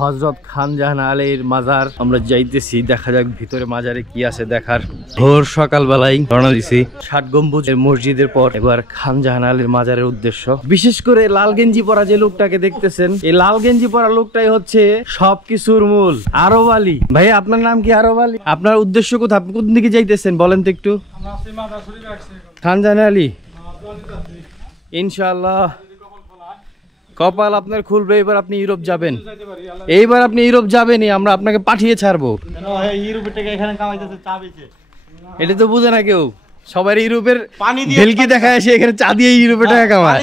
হযরত খানজাহান আলীর মাজার আমরা যাইতেছি, দেখা যাক ভিতরে মাজারে কি আছে দেখার। ভোর সকালবেলায় রওনা দিছি ৬০ গম্বুজের মসজিদের পর এবার খানজাহান আলীর মাজারের উদ্দেশ্য। বিশেষ করে লাল গেঞ্জি পরা যে লোকটাকে দেখতেছেন, এই লাল গেঞ্জি পরা লোকটাই হচ্ছে সবকিছুর মূল, আরব আলী। ভাই আপনার নাম কি? আরব আলী। আপনার উদ্দেশ্য কোথায়? আপনি কোন দিকে যাইতেছেন বলেন তো একটু। খানজাহান আলী ইনশাআল্লাহ কপাল আপনার খুলবে, এবার আপনি ইউরোপ যাবেন। এইবার আপনি ইউরোপ যাবেনই, আমরা আপনাকে পাঠিয়ে ছাড়বো। এটা তো বুঝে না কেউ, সবার ইউরোপের ভেলকি দেখা আসে, এখানে চা দিয়ে ইউরোপে টাকা কামায়।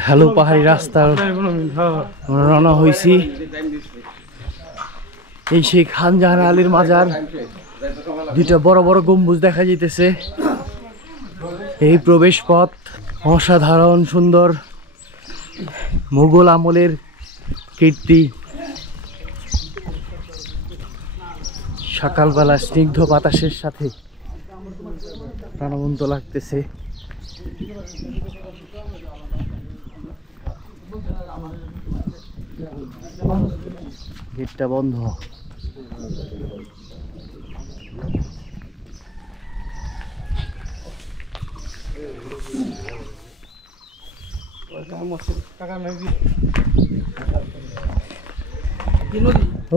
ঢালু পাহাড়ি রাস্তা রওনা হয়েছি। এই সেই খানজাহান আলীর মাজার, দুইটা বড় বড় গম্বুজ দেখা যাইতেছে। এই প্রবেশ পথ অসাধারণ সুন্দর, মুঘল আমলের কীর্তি। সকালবেলা স্নিগ্ধ বাতাসের সাথে প্রাণবন্ত লাগতেছে। গেটটা বন্ধ।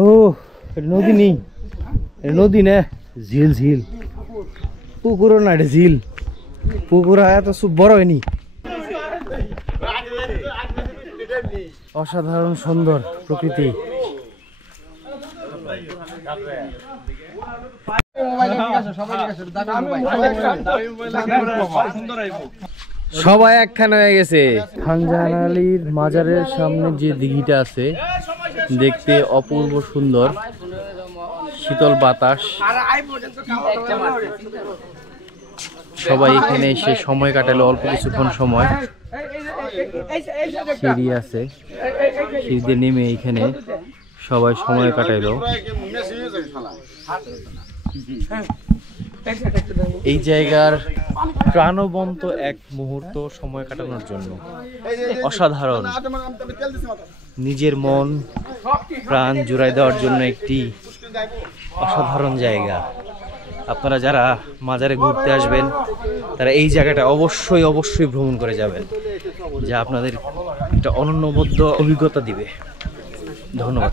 ও নদী নেই, নদী না, ঝিল ঝিল, পুকুরও না, এটা ঝিল। পুকুর এত বড় হয়নি। অসাধারণ সুন্দর প্রকৃতি। সবাই একখানে হয়ে গেছে। খানজাহান আলীর মাজারের সামনে যে দিঘিটা আছে, দেখতে অপূর্ব সুন্দর, শীতল বাতাস। সবাই এখানে এসে সময় কাটালো, অল্প কিছুক্ষণ সময়। সিঁড়ি আছে, সিঁড়িতে নেমে এখানে সবাই সময় কাটাইলো। এই জায়গার প্রাণবন্ত এক মুহূর্ত সময় কাটানোর জন্য অসাধারণ, নিজের মন প্রাণ জুড়াই দেওয়ার জন্য একটি অসাধারণ জায়গা। আপনারা যারা মাজারে ঘুরতে আসবেন তারা এই জায়গাটা অবশ্যই অবশ্যই ভ্রমণ করে যাবেন, যা আপনাদের একটা অনন্যবদ্ধ অভিজ্ঞতা দিবে। ধন্যবাদ।